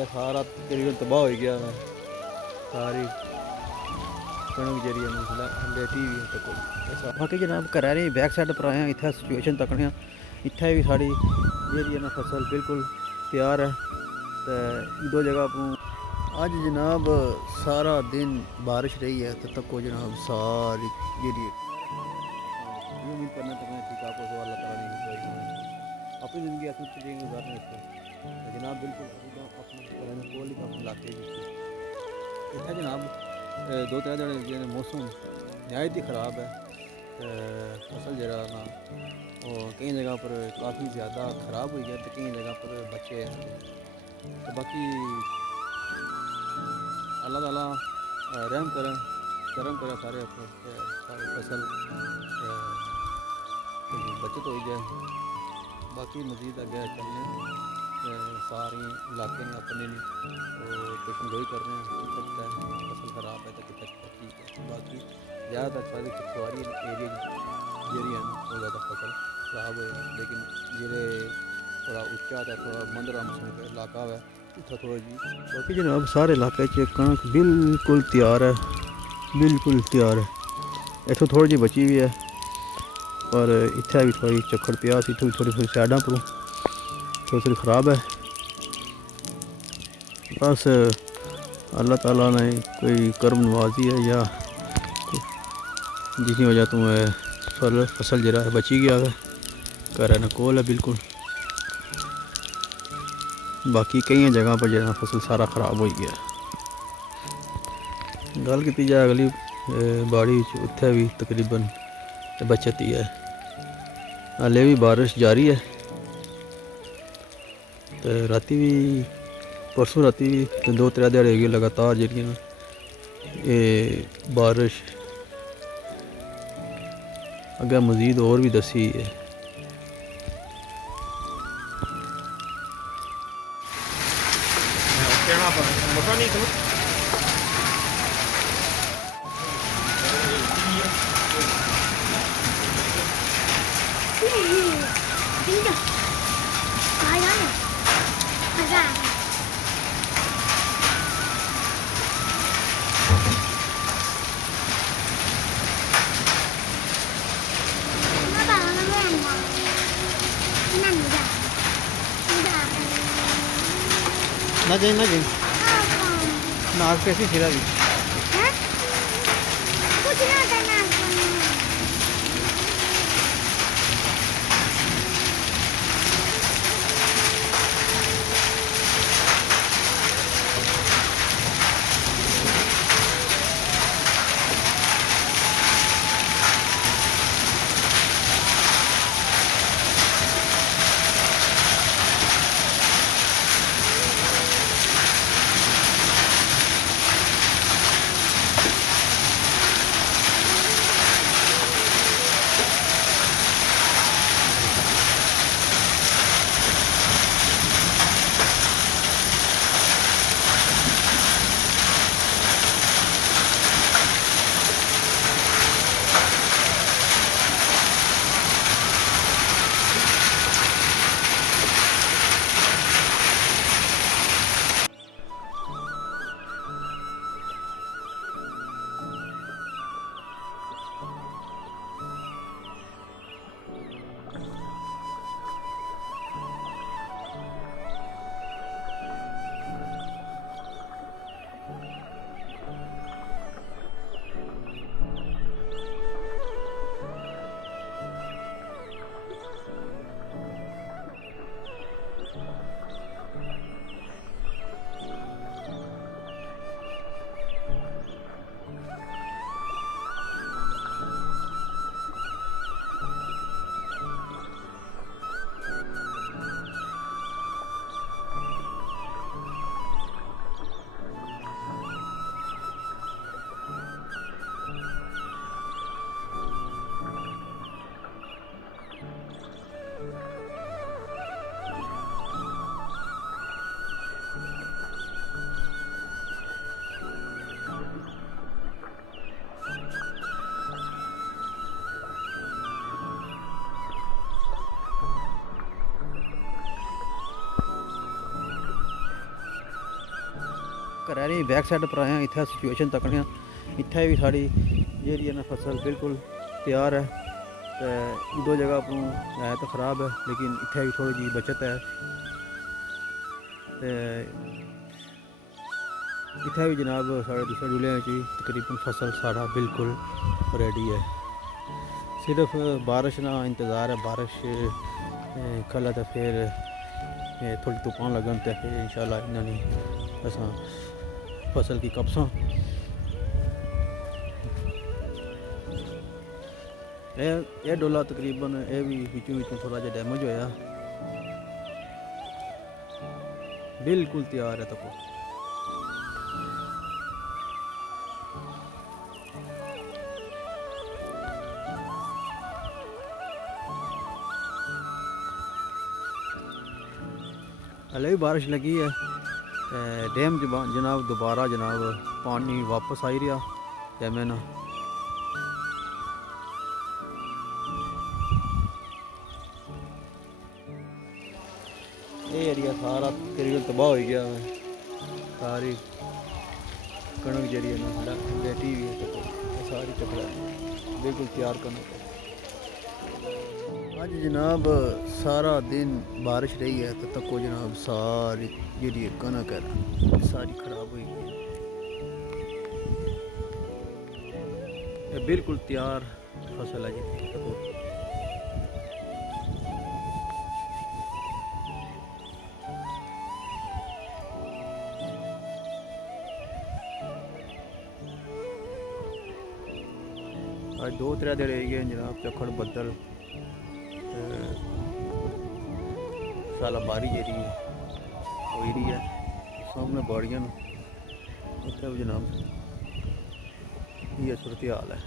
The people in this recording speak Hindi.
गया सारा तकरीबन तबाह हो गया है सारी कणक जरिए लेटी हुई है तो बाकी जनाब घरै दी बैक साइड पर आए इत्थै सिचुएशन तकने इत्थै भी साड़ी जेह्ड़ी ना फसल बिल्कुल तैयार है तो दो जगह पर अज जनाब सारा दिन बारिश रही है तो तको जनाब सारी जेह्ड़ी उम्मीद करना तकने ठीक आपको अल्लाह ताला ने अपनी ज़िंदगी अपनी गुजारने इसको जनाब बिल्कुल अपने कोल ही अपने इलाके इत्थै जनाब दो त्रै दिन मौसम नहायत ही ख़राब है फसल जरा ना वो कई जगह पर काफ़ी ज़्यादा ख़राब हुई है तो कई जगह पर बचे हैं तो बाकी अल्लाह ताला रहम करें करम करें सारे सारे फसल बचत हो जाए बाकी मज़ीद अगे चलने सारे इलाके ने अपने पेशन गोई कर रहे हैं कितना कितना फसल ख़राब है तो कितना कितना ठीक है बाकी ज़्यादातर सारी चकवारी एरिया जेरी है वो ज़्यादा फसल ख़राब हो लेकिन जेरे थोड़ा उच्चा है थोड़ा मंदरा मौसम का इलाका है इतना थोड़ा जी बाकी जनाब सारे इलाके कणक बिल्कुल तैयार है बिल्कुल तैयार है इतों थोड़ी जी बची हुई है पर इत्थे भी थोड़ी चक्कर पिया सी थोड़ी थोड़ी साइडा पर थोड़ी थोड़ी ख़राब है बस अल्लाह ताला ने कोई कर्म नवाजी है या जिसकी वजह तो फसल जरा है बची गया है घर न कोल है बिल्कुल बाकी कई जगह पर जरा फसल सारा ख़राब हो गया गल की जाए अगली बाड़ी उत्थे भी तकरीबन बचत ही है हाले भी बारिश जारी है तो राती भी परसों राती भी दो त्रै ध्याड़े हो गए लगातार जी बारिश अगे मजीद और भी दसी है ना जाए नाग कैसी खिला दी घरै दी बैक साइड पर आए इत्थै सिचुएशन तकने आं इत्थै भी साढ़ी जेह्ड़ी है ना फसल बिल्कुल तैयार है ते दो जगह पर है तो ख़राब है लेकिन इत्थै भी थोड़ी जी बचत है ते इत्थै भी जनाब साढ़े दूसरे जिले तकरीबन फसल साढ़ा बिल्कुल रेडी है सिर्फ बारिश ना इंतज़ार है बारिश कल तो फिर थोड़ी तूफान लगन तो फिर इंशाल्लाह इन्होंने असा फसल की कपसा यह डोला तकरीबन ये भी विचों थोड़ा जहा डैमेज होया बिल्कुल तैयार है तको हले भी बारिश लगी है डैम जनाब दोबारा जनाब पानी वापस आई रहा डैमे ना ये एरिया सारा तकरीबन तबाह हो गया है सारी कणक जी लेटी हुई है सारी चकड़ा बिल्कुल तैयार कणक आज जनाब सारा दिन बारिश रही है तो तको जनाब सारी जी कनक है सारी खराब हुई है बिल्कुल तैयार फसल है जी तको आज 2-3 दिन रह गए जनाब चखड़ बदल साला बारी जी हो रही है सामने बाड़ियां उत्थे भी जनाब ये सूरत हाल है।